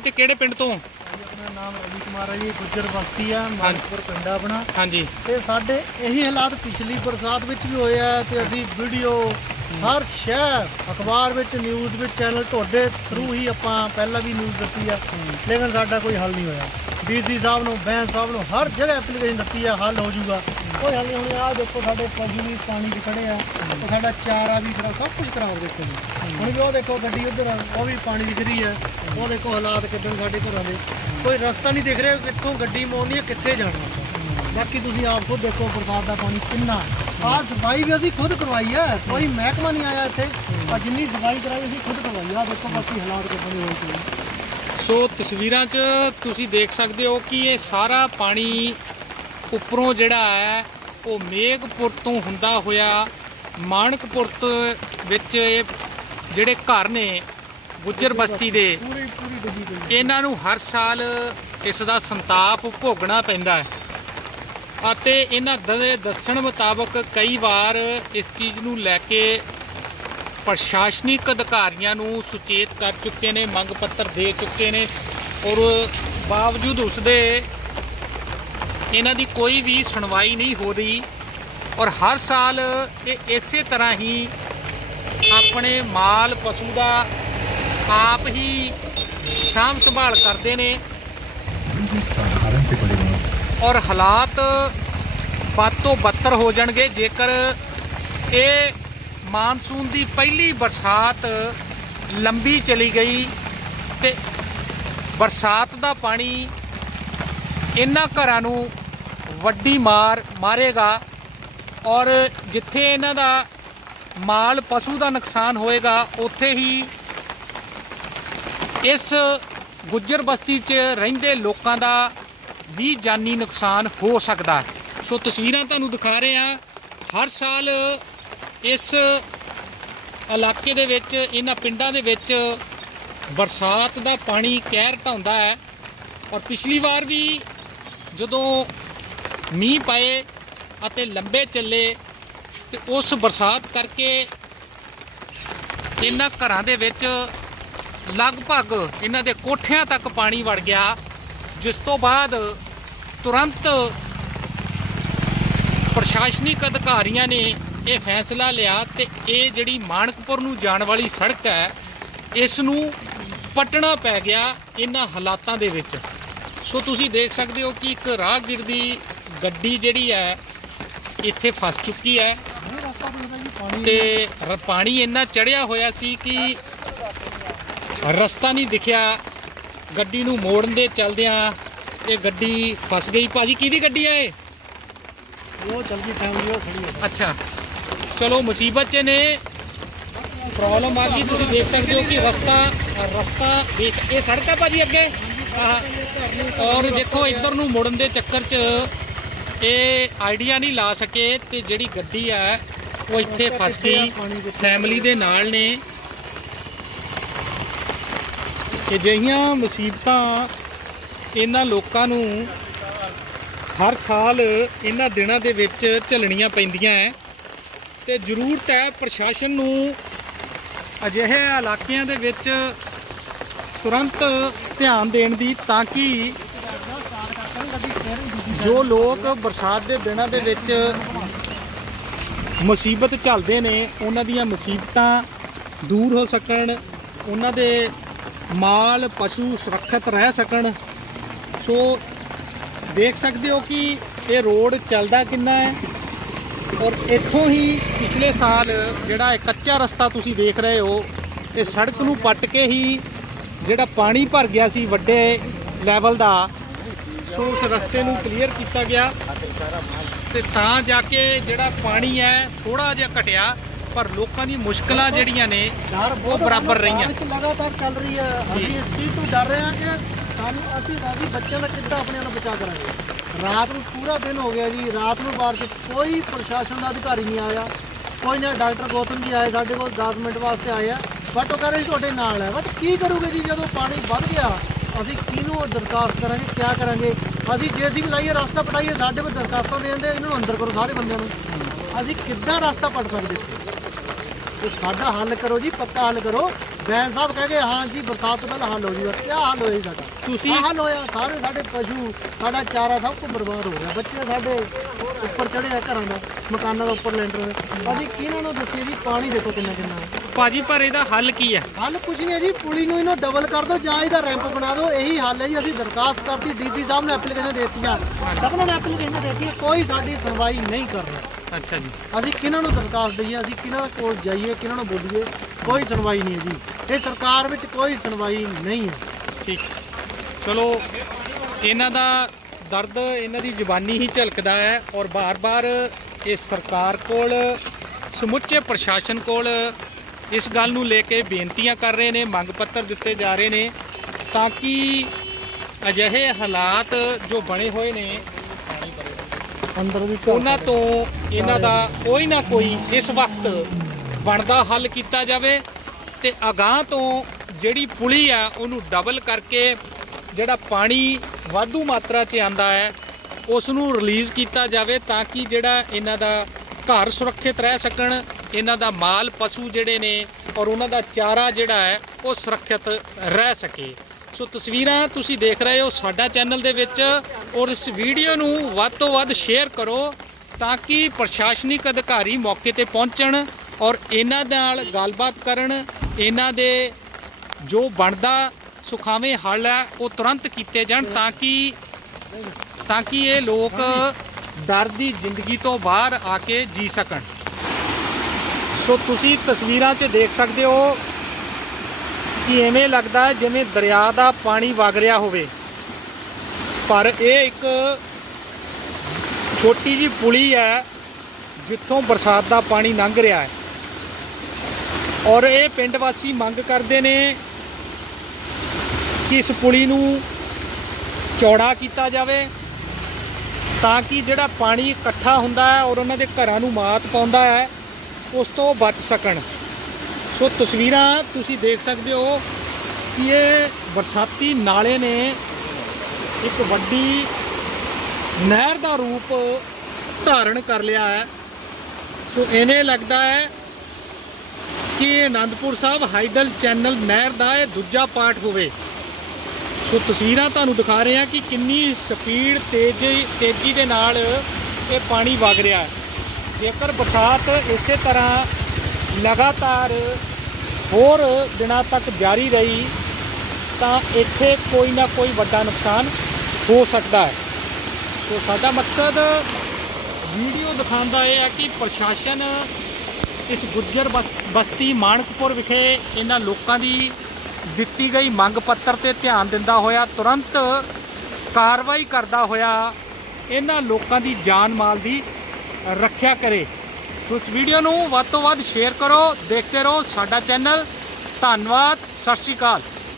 ਤੇ ਕਿਹੜੇ ਪਿੰਡ ਤੋਂ? ਆਪਣਾ ਨਾਮ ਰਵੀ ਕੁਮਾਰ ਹੈ ਜੀ ਗੁੱਜਰ ਬਸਤੀ ਆ ਮਾਨਪੁਰ ਪਿੰਡ ਆ ਆਪਣਾ। ਹਾਂਜੀ। ਤੇ ਸਾਡੇ ਇਹੀ ਹਾਲਾਤ ਪਿਛਲੀ ਬਰਸਾਤ ਵਿੱਚ ਵੀ ਹੋਏ ਆ ਤੇ ਅਸੀਂ ਵੀਡੀਓ ਹਰ ਸ਼ਹਿਰ ਅਖਬਾਰ ਵਿੱਚ ਨਿਊਜ਼ ਵਿੱਚ ਚੈਨਲ ਤੁਹਾਡੇ ਥਰੂ ਹੀ ਆਪਾਂ ਪਹਿਲਾਂ ਵੀ ਨਿਊਜ਼ ਦਿੱਤੀ ਆ। ਲੇਕਿਨ ਸਾਡਾ ਕੋਈ ਹੱਲ ਨਹੀਂ ਹੋਇਆ। ਡੀਸੀ ਸਾਹਿਬ ਨੂੰ ਬੈਂਸ ਸਾਹਿਬ ਨੂੰ ਹਰ ਜਗ੍ਹਾ ਐਪਲੀਕੇਸ਼ਨ ਦਿੱਤੀ ਆ ਹੱਲ ਹੋ ਜਾਊਗਾ। ਕੋਈ ਹੱਲ ਨਹੀਂ ਹੁਣ ਆਹ ਦੇਖੋ ਸਾਡੇ ਪਸ਼ੂ ਵੀ ਪਾਣੀ 'ਚ ਖੜੇ ਆ। ਤੇ ਸਾਡਾ ਚਾਰਾ ਵੀ ਖਰਾ ਸਭ ਕੁਝ ਖਰਾਬ ਦੇਖੋ ਜੀ। ਹੁਣ ਵੀ ਉਹ ਦੇਖੋ ਗੱਡੀ ਉਧਰ, ਉਹ ਵੀ ਪਾਣੀ 'ਚ ਗਿਰੀ ਆ ਉਹ ਦੇਖੋ ਹਾਲਾਤ ਕਿੱਦਾਂ ਸਾਡੇ ਘਰਾਂ ਦੇ। ਕੋਈ ਰਸਤਾ ਨਹੀਂ ਦਿਖ ਰਿਹਾ ਕਿੱਥੋਂ ਗੱਡੀ ਮੋੜਨੀ ਹੈ, ਕਿੱਥੇ ਜਾਣਾ ਬਾਕੀ ਤੁਸੀਂ ਆਪ ਖੁਦ ਦੇਖੋ ਬਰਸਾਤ ਦਾ ਪਾਣੀ ਕਿੰਨਾ ਆਹ ਸਫ਼ਾਈ ਵੀ ਅਸੀਂ ਖੁਦ ਕਰਵਾਈ ਹੈ। ਕੋਈ ਮਹਿਕਮਾ ਨਹੀਂ ਆਇਆ ਇੱਥੇ। ਆ ਜਿੰਨੀ ਸਫ਼ਾਈ ਕਰਾਈ ਅਸੀਂ ਖੁਦ ਕਰਵਾਈ ਆ ਦੇਖੋ ਬਾਕੀ ਹਾਲਾਤ ਕਿੱਦਾਂ ਦੇ ਹੋਏ ਪਏ ਆ। ਸੋ ਤਸਵੀਰਾਂ 'ਚ ਤੁਸੀਂ ਦੇਖ ਸਕਦੇ ਹੋ ਕਿ ਇਹ ਸਾਰਾ ਪਾਣੀ ਉੱਪਰੋਂ ਜਿਹੜਾ ਹੈ, ਉਹ ਮੇਘਪੁਰ ਤੋਂ ਹੁੰਦਾ ਹੋਇਆ ਮਾਣਕਪੁਰ ਤੋਂ ਵਿੱਚ ਇਹ ਜਿਹੜੇ ਘਰ ਨੇ, ਗੁੱਜਰ ਬਸਤੀ ਦੇ, ਇਹਨਾਂ ਨੂੰ ਹਰ ਸਾਲ ਇਸ ਦਾ ਸੰਤਾਪ ਭੋਗਣਾ ਪੈਂਦਾ ਹੈ। ਅਤੇ ਇਹਨਾਂ ਦੇ, ਦੱਸਣ ਮੁਤਾਬਕ ਕਈ ਵਾਰ ਇਸ ਚੀਜ਼ ਨੂੰ ਲੈ ਕੇ ਪ੍ਰਸ਼ਾਸਨਿਕ ਅਧਿਕਾਰੀਆਂ ਨੂੰ ਸੁਚੇਤ ਕਰ ਚੁੱਕੇ ਨੇ, ਮੰਗ ਪੱਤਰ ਦੇ ਚੁੱਕੇ ਨੇ ਔਰ ਬਾਵਜੂਦ ਉਸ ਦੇ ਇਹਨਾਂ ਦੀ ਕੋਈ ਵੀ ਸੁਣਵਾਈ ਨਹੀਂ ਹੋ ਰਹੀ ਔਰ ਹਰ ਸਾਲ ਇਹ ਇਸੇ ਤਰ੍ਹਾਂ ਹੀ ਆਪਣੇ ਮਾਲ ਪਸ਼ੂ ਦਾ ਆਪ ਹੀ ਸਾਂਭ ਸੰਭਾਲ ਕਰਦੇ ਨੇ। ਔਰ ਹਾਲਾਤ ਵੱਧ ਤੋਂ ਬੱਤਰ ਹੋ ਜਾਣਗੇ। ਜੇਕਰ ਇਹ ਮਾਨਸੂਨ ਦੀ ਪਹਿਲੀ ਬਰਸਾਤ ਲੰਬੀ ਚਲੀ ਗਈ ਤੇ ਬਰਸਾਤ ਦਾ ਪਾਣੀ ਇਹਨਾਂ ਘਰਾਂ ਨੂੰ ਵੱਡੀ ਮਾਰ ਮਾਰੇਗਾ ਔਰ ਜਿੱਥੇ ਇਹਨਾਂ ਦਾ ਮਾਲ ਪਸ਼ੂ ਦਾ ਨੁਕਸਾਨ ਹੋਏਗਾ, ਉੱਥੇ ਹੀ ਇਸ ਗੁੱਜਰ ਬਸਤੀ 'ਚ ਰਹਿੰਦੇ ਲੋਕਾਂ ਦਾ ਵੀ ਜਾਨੀ ਨੁਕਸਾਨ ਹੋ ਸਕਦਾ ਹੈ। ਸੋ ਤਸਵੀਰਾਂ ਤੁਹਾਨੂੰ ਦਿਖਾ ਰਹੇ ਹਾਂ ਹਰ ਸਾਲ ਇਸ ਇਲਾਕੇ ਦੇ ਵਿੱਚ, ਇਹਨਾਂ ਪਿੰਡਾਂ ਦੇ ਵਿੱਚ ਬਰਸਾਤ ਦਾ ਪਾਣੀ ਕਹਿਰ ਢਾਉਂਦਾ ਹੈ ਔਰ ਪਿਛਲੀ ਵਾਰ ਵੀ ਜਦੋਂ ਮੀਂਹ ਪਏ ਅਤੇ ਲੰਬੇ ਚੱਲੇ ਤੇ ਉਸ ਬਰਸਾਤ ਕਰਕੇ ਇਹਨਾਂ ਘਰਾਂ ਦੇ ਵਿੱਚ ਲਗਭਗ ਇਹਨਾਂ ਦੇ ਕੋਠਿਆਂ ਤੱਕ ਪਾਣੀ ਵੜ ਗਿਆ, ਜਿਸ ਤੋਂ ਬਾਅਦ ਤੁਰੰਤ ਪ੍ਰਸ਼ਾਸਨਿਕ ਅਧਿਕਾਰੀਆਂ ਨੇ ਇਹ ਫੈਸਲਾ ਲਿਆ ਤੇ ਇਹ ਜਿਹੜੀ ਮਾਨਕਪੁਰ ਨੂੰ ਜਾਣ ਵਾਲੀ ਸੜਕ ਹੈ, ਇਸ ਨੂੰ ਪਟਣਾ ਪੈ ਗਿਆ ਇਹਨਾਂ ਹਾਲਾਤਾਂ ਦੇ ਵਿੱਚ। ਸੋ ਤੁਸੀਂ ਦੇਖ ਸਕਦੇ ਹੋ ਕਿ ਇੱਕ ਰਾਹਗੀਰ ਦੀ ਗੱਡੀ ਜਿਹੜੀ ਹੈ ਇੱਥੇ ਫਸ ਚੁੱਕੀ ਹੈ। ਤੇ ਰ- ਪਾਣੀ ਇੰਨਾ ਚੜਿਆ ਹੋਇਆ ਸੀ ਕਿ ਰਸਤਾ ਨਹੀਂ ਦਿਖਿਆ। ਗੱਡੀ ਨੂੰ ਮੋੜਨ ਦੇ ਚਲਦਿਆਂ ਇਹ ਗੱਡੀ ਫਸ ਗਈ। ਭਾਜੀ ਕਿਹਦੀ ਗੱਡੀ ਆ ਇਹ? ਉਹ ਚੱਲ ਗਈ ਫੈਮਿਲੀ ਉਹ ਖੜੀ ਹੈ। ਅੱਛਾ। ਚਲੋ ਮੁਸੀਬਤ 'ਚ ਨੇ। ਪ੍ਰੋਬਲਮ ਆ ਗਈ ਤੁਸੀਂ ਦੇਖ ਸਕਦੇ ਹੋ ਕਿ ਰਸਤਾ ਰਸਤਾ ਦੇਖ ਇਹ ਸੜਕ ਆ ਭਾਜੀ ਅੱਗੇ? ਆਹ। ਔਰ ਦੇਖੋ ਇੱਧਰ ਨੂੰ ਮੁੜਨ ਦੇ ਚੱਕਰ 'ਚ ਇਹ ਆਈਡੀਆ ਨਹੀਂ ਲਾ ਸਕੇ ਤੇ ਜਿਹੜੀ ਗੱਡੀ ਆ ਉਹ ਇੱਥੇ ਫਸ ਗਈ। ਫੈਮਿਲੀ ਦੇ ਨਾਲ ਨੇ। ਅਜਿਹੀਆਂ ਮੁਸੀਬਤਾਂ ਇਹਨਾਂ ਲੋਕਾਂ ਨੂੰ ਹਰ ਸਾਲ ਇਹਨਾਂ ਦਿਨਾਂ ਦੇ ਵਿੱਚ ਝੱਲਣੀਆਂ ਪੈਂਦੀਆਂ ਹੈ ਤੇ ਜ਼ਰੂਰਤ ਹੈ ਪ੍ਰਸ਼ਾਸਨ ਨੂੰ ਅਜਿਹੇ ਇਲਾਕਿਆਂ ਦੇ ਵਿੱਚ ਤੁਰੰਤ ਧਿਆਨ ਦੇਣ ਦੀ ਤਾਂ ਕਿ ਜੋ ਲੋਕ ਬਰਸਾਤ ਦੇ ਦਿਨਾਂ ਦੇ ਵਿੱਚ ਮੁਸੀਬਤ ਝੱਲਦੇ ਨੇ, ਉਹਨਾਂ ਦੀਆਂ ਮੁਸੀਬਤਾਂ ਦੂਰ ਹੋ ਸਕਣ, ਉਹਨਾਂ ਦੇ ਮਾਲ, ਪਸ਼ੂ ਸੁਰੱਖਿਅਤ ਰਹਿ ਸਕਣ। ਸੋ ਦੇਖ ਸਕਦੇ ਹੋ ਕਿ ਇਹ ਰੋਡ ਚੱਲਦਾ ਕਿੰਨਾ ਹੈ ਔਰ ਇੱਥੋਂ ਹੀ ਪਿਛਲੇ ਸਾਲ ਜਿਹੜਾ ਇਹ ਕੱਚਾ ਰਸਤਾ ਤੁਸੀਂ ਦੇਖ ਰਹੇ ਹੋ, ਇਹ ਸੜਕ ਨੂੰ ਪੱਟ ਕੇ ਹੀ ਜਿਹੜਾ ਪਾਣੀ ਭਰ ਗਿਆ ਸੀ ਵੱਡੇ ਲੈਵਲ ਦਾ ਸੋ ਉਸ ਰਸਤੇ ਨੂੰ ਕਲੀਅਰ ਕੀਤਾ ਗਿਆ। ਤੇ ਤਾਂ ਜਾ ਕੇ ਜਿਹੜਾ ਪਾਣੀ ਹੈ ਥੋੜਾ ਜਿਹਾ ਘਟਿਆ, ਪਰ ਲੋਕਾਂ ਦੀ ਮੁਸ਼ਕਲਾਂ ਜਿਹੜੀਆਂ ਨੇ ਡਰ ਉਹ ਬਰਾਬਰ ਰਹੀਆਂ। ਲਗਾਤਾਰ ਚੱਲ ਰਹੀ ਹੈ। ਅਸੀਂ ਇਸ ਚੀਜ਼ ਤੋਂ ਡਰ ਰਹੇ ਹਾਂ ਕਿ ਸਾਨੂੰ, ਅਸੀਂ ਅਸੀਂ ਬੱਚਿਆਂ ਦਾ ਕਿੱਦਾਂ ਆਪਣੇ ਆਪ ਨੂੰ ਬਚਾ ਕਰਾਂਗੇ। ਰਾਤ ਨੂੰ ਪੂਰਾ ਦਿਨ ਹੋ ਗਿਆ ਜੀ। ਰਾਤ ਨੂੰ ਬਾਰਿਸ਼, ਕੋਈ ਪ੍ਰਸ਼ਾਸਨ ਦਾ ਅਧਿਕਾਰੀ ਨਹੀਂ ਆਇਆ। ਕੋਈ ਨਾ ਡਾਕਟਰ ਗੌਤਮ ਜੀ ਆਏ, ਸਾਡੇ ਕੋਲ 10 ਮਿੰਟ ਵਾਸਤੇ ਆਏ ਆ। ਬਟ ਉਹ ਕਹ ਰਹੇ ਤੁਹਾਡੇ ਨਾਲ ਹੈ। ਬਟ ਕੀ ਕਰੋਗੇ ਜੀ ਜਦੋਂ ਪਾਣੀ ਵੱਧ ਗਿਆ? ਅਸੀਂ ਕਿਹਨੂੰ ਦਰਖਾਸਤ ਕਰਾਂਗੇ ਕਿਆ ਕਰਾਂਗੇ? ਅਸੀਂ ਜੇਸੀਬੀ ਲਾਈਏ ਰਸਤਾ ਪਟਾਈਏ ਸਾਡੇ ਕੋਲ ਦਰਖਾਸਤਾਂ ਦੇ ਦਿੰਦੇ ਇਹਨਾਂ ਨੂੰ ਅੰਦਰ ਕਰੋ ਸਾਰੇ ਬੰਦਿਆਂ ਨੂੰ। ਅਸੀਂ ਕਿੱਦਾਂ ਰਸਤਾ ਪਟ ਸਕਦੇ? ਤੇ ਸਾਡਾ ਹੱਲ ਕਰੋ ਜੀ ਪੱਕਾ ਹੱਲ ਕਰੋ। ਬੈਂਸ ਸਾਹਿਬ ਕਹਿ ਗਏ ਹਾਂ ਜੀ ਬਰਸਾਤ ਤੋਂ ਪਹਿਲਾਂ ਹੱਲ ਹੋ ਜੂਗਾ ਕੀ ਹੱਲ ਹੋਇਆ ਜੀ ਸਾਡਾ? ਤੁਸੀਂ ਆਹ ਹੱਲ ਹੋਇਆ ਸਾਰੇ ਸਾਡੇ ਪਸ਼ੂ ਸਾਡਾ ਚਾਰਾ ਸਭ ਕੁਝ ਬਰਬਾਦ ਹੋ ਗਿਆ। ਬੱਚੇ ਸਾਡੇ ਉੱਪਰ ਚੜੇ ਆ ਘਰਾਂ ਦਾ ਮਕਾਨਾਂ ਦਾ ਉੱਪਰ ਲੈਂਟਰ ਅਸੀਂ ਕਿਹਨਾਂ ਨੂੰ ਦੱਸੀਏ ਜੀ? ਪਾਣੀ ਦੇਖੋ ਕਿੰਨਾ ਕਿੰਨਾ। ਹੈ। ਭਾਜੀ ਪਰ ਇਹਦਾ ਹੱਲ ਕੀ ਹੈ? ਹੱਲ ਕੁਝ ਨਹੀਂ ਹੈ ਜੀ ਪੁਲੀ ਨੂੰ ਇਹਨੂੰ ਡਬਲ ਕਰ ਦਿਓ ਜਾਂ ਇਹਦਾ ਰੈਂਪ ਬਣਾ ਦਿਓ ਇਹੀ ਹੱਲ ਹੈ ਜੀ ਅਸੀਂ ਦਰਖਾਸਤ ਕਰਤੀ ਡੀਸੀ ਸਾਹਿਬ ਨੇ ਐਪਲੀਕੇਸ਼ਨ ਦੇ ਦਿੱਤੀਆਂ ਸਭ ਨੇ ਐਪਲੀਕੇਸ਼ਨ ਦਿੱਤੀ ਕੋਈ ਸਾਡੀ ਸੁਣਵਾਈ ਨਹੀਂ ਕਰ ਰਿਹਾ। ਅੱਛਾ ਜੀ। ਅਸੀਂ ਕਿਹਨਾਂ ਨੂੰ ਦਰਖਾਸਤ ਦਈਏ ਅਸੀਂ ਕਿਹਨਾਂ ਕੋਲ ਜਾਈਏ ਕਿਹਨਾਂ ਨੂੰ ਬੋਲੀਏ ਕੋਈ ਸੁਣਵਾਈ ਨਹੀਂ ਹੈ ਜੀ। ਇਹ ਸਰਕਾਰ ਵਿੱਚ ਕੋਈ ਸੁਣਵਾਈ ਨਹੀਂ ਹੈ। ਠੀਕ। ਚਲੋ ਇਹਨਾਂ ਦਾ ਦਰਦ ਇਹਨਾਂ ਦੀ ਜ਼ੁਬਾਨੀ ਹੀ ਝਲਕਦਾ ਹੈ ਔਰ ਬਾਰ-ਬਾਰ ਇਹ ਸਰਕਾਰ ਕੋਲ ਸਮੁੱਚੇ ਪ੍ਰਸ਼ਾਸਨ ਕੋਲ ਇਸ ਗੱਲ ਨੂੰ ਲੈ ਕੇ ਬੇਨਤੀਆਂ ਕਰ ਰਹੇ ਨੇ ਮੰਗ ਪੱਤਰ ਦਿੱਤੇ ਜਾ ਰਹੇ ਨੇ ਤਾਂ ਕਿ ਅਜਿਹੇ ਹਾਲਾਤ ਜੋ ਬਣੇ ਹੋਏ ਨੇ ਅੰਦਰ ਵੀ ਉਹਨਾਂ ਤੋਂ ਇਹਨਾਂ ਦਾ ਕੋਈ ਨਾ ਕੋਈ ਇਸ ਵਕਤ ਬਣਦਾ ਹੱਲ ਕੀਤਾ ਜਾਵੇ ਤੇ ਅਗਾਹ ਤੋਂ ਜਿਹੜੀ ਪੁਲੀ ਆ, ਉਹਨੂੰ ਡਬਲ ਕਰਕੇ ਜਿਹੜਾ ਪਾਣੀ ਵਾਧੂ ਮਾਤਰਾ 'ਚ ਆਂਦਾ ਹੈ ਉਸ ਨੂੰ ਰਿਲੀਜ਼ ਕੀਤਾ ਜਾਵੇ ਤਾਂ ਕਿ ਜਿਹੜਾ ਇਹਨਾਂ ਦਾ ਘਰ ਸੁਰੱਖਿਅਤ ਰਹਿ ਸਕਣ, ਇਹਨਾਂ ਦਾ ਮਾਲ, ਪਸ਼ੂ ਜਿਹੜੇ ਨੇ ਔਰ ਉਹਨਾਂ ਦਾ ਚਾਰਾ ਜਿਹੜਾ ਹੈ, ਉਹ ਸੁਰੱਖਿਅਤ ਰਹਿ ਸਕੇ। ਸੋ ਤਸਵੀਰਾਂ ਤੁਸੀਂ ਦੇਖ ਰਹੇ ਹੋ ਸਾਡਾ ਚੈਨਲ ਦੇ ਵਿੱਚ ਔਰ ਇਸ ਵੀਡੀਓ ਨੂੰ ਵੱਧ ਤੋਂ ਵੱਧ ਸ਼ੇਅਰ ਕਰੋ ਤਾਂ ਕਿ ਪ੍ਰਸ਼ਾਸਨਿਕ ਅਧਿਕਾਰੀ ਮੌਕੇ ਤੇ ਪਹੁੰਚਣ ਔਰ ਇਹਨਾਂ ਨਾਲ ਗੱਲਬਾਤ ਕਰਨ, ਇਹਨਾਂ ਦੇ ਜੋ ਬਣਦਾ ਸੁਖਾਵੇਂ ਹੱਲ ਹੈ, ਉਹ ਤੁਰੰਤ ਕੀਤੇ ਜਾਣ ਤਾਂ ਕਿ ਤਾਂ ਕਿ ਇਹ ਲੋਕ ਡਰ ਦੀ ਜ਼ਿੰਦਗੀ ਤੋਂ ਬਾਹਰ ਆ ਕੇ ਜੀ ਸਕਣ। ਸੋ ਤੁਸੀਂ ਤਸਵੀਰਾਂ 'ਚ ਦੇਖ ਸਕਦੇ ਹੋ ਕਿ ਐਵੇਂ ਲੱਗਦਾ ਜਿਵੇਂ ਦਰਿਆ ਦਾ ਪਾਣੀ ਵਗ ਰਿਹਾ ਹੋਵੇ। ਪਰ ਇਹ ਇੱਕ ਛੋਟੀ ਜੀ ਪੁਲੀ ਹੈ, ਜਿੱਥੋਂ ਬਰਸਾਤ ਦਾ ਪਾਣੀ ਲੰਘ ਰਿਹਾ ਹੈ। ਔਰ ਇਹ ਪਿੰਡ ਵਾਸੀ ਮੰਗ ਕਰਦੇ ਨੇ ਕਿ ਇਸ ਪੁਲੀ ਨੂੰ ਚੌੜਾ ਕੀਤਾ ਜਾਵੇ ਤਾਂ ਕਿ ਜਿਹੜਾ ਪਾਣੀ ਇਕੱਠਾ ਹੁੰਦਾ ਹੈ ਔਰ ਉਹਨਾਂ ਦੇ ਘਰਾਂ ਨੂੰ ਮਾਤ ਪਾਉਂਦਾ ਹੈ, ਉਸ ਤੋਂ ਬਚ ਸਕਣ। ਸੋ ਤਸਵੀਰਾਂ ਤੁਸੀਂ ਦੇਖ ਸਕਦੇ ਹੋ ਕਿ ਇਹ ਬਰਸਾਤੀ ਨਾਲੇ ਨੇ ਇੱਕ ਵੱਡੀ ਨਹਿਰ ਦਾ ਰੂਪ ਧਾਰਨ ਕਰ ਲਿਆ ਹੈ। ਸੋ ਇਹਨੇ ਲੱਗਦਾ ਹੈ ਕਿ ਇਹ ਸਾਹਿਬ ਹਾਈਡਲ ਚੈਨਲ ਨਹਿਰ ਦਾ ਇਹ ਦੂਜਾ ਪਾਰਟ ਹੋਵੇ। ਸੋ ਤਸਵੀਰਾਂ ਤੁਹਾਨੂੰ ਦਿਖਾ ਰਹੇ ਹਾਂ ਕਿ ਕਿੰਨੀ ਸਪੀਡ ਤੇਜ਼ ਤੇਜ਼ੀ ਦੇ ਨਾਲ ਇਹ ਪਾਣੀ ਵਗ ਰਿਹਾ ਹੈ। ਜੇਕਰ ਬਰਸਾਤ ਇਸੇ ਤਰ੍ਹਾਂ ਲਗਾਤਾਰ ਹੋਰ ਦਿਨਾਂ ਤੱਕ ਜਾਰੀ ਰਹੀ, ਤਾਂ ਇੱਥੇ ਕੋਈ ਨਾ ਕੋਈ ਵੱਡਾ ਨੁਕਸਾਨ ਹੋ ਸਕਦਾ ਹੈ। ਸੋ ਸਾਡਾ ਮਕਸਦ ਵੀਡੀਓ ਦਿਖਾਉਣ ਦਾ ਇਹ ਹੈ ਕਿ ਪ੍ਰਸ਼ਾਸਨ ਇਸ ਗੁੱਜਰ ਬਸ- ਬਸਤੀ ਮਾਨਕਪੁਰ ਵਿਖੇ ਇਹਨਾਂ ਲੋਕਾਂ ਦੀ ਦਿੱਤੀ ਗਈ ਮੰਗ ਪੱਤਰ ਤੇ ਧਿਆਨ ਦਿੰਦਾ ਹੋਇਆ, ਤੁਰੰਤ ਕਾਰਵਾਈ ਕਰਦਾ ਹੋਇਆ ਇਹਨਾਂ ਲੋਕਾਂ ਦੀ ਜਾਨ ਮਾਲ ਦੀ ਰੱਖਿਆ ਕਰੇ। ਸੋ ਇਸ ਵੀਡੀਓ ਨੂੰ ਵੱਧ ਤੋਂ ਵੱਧ ਸ਼ੇਅਰ ਕਰੋ, ਦੇਖਦੇ ਰਹੋ ਸਾਡਾ ਚੈਨਲ। ਧੰਨਵਾਦ, ਸਤਿ ਸ਼੍ਰੀ ਅਕਾਲ।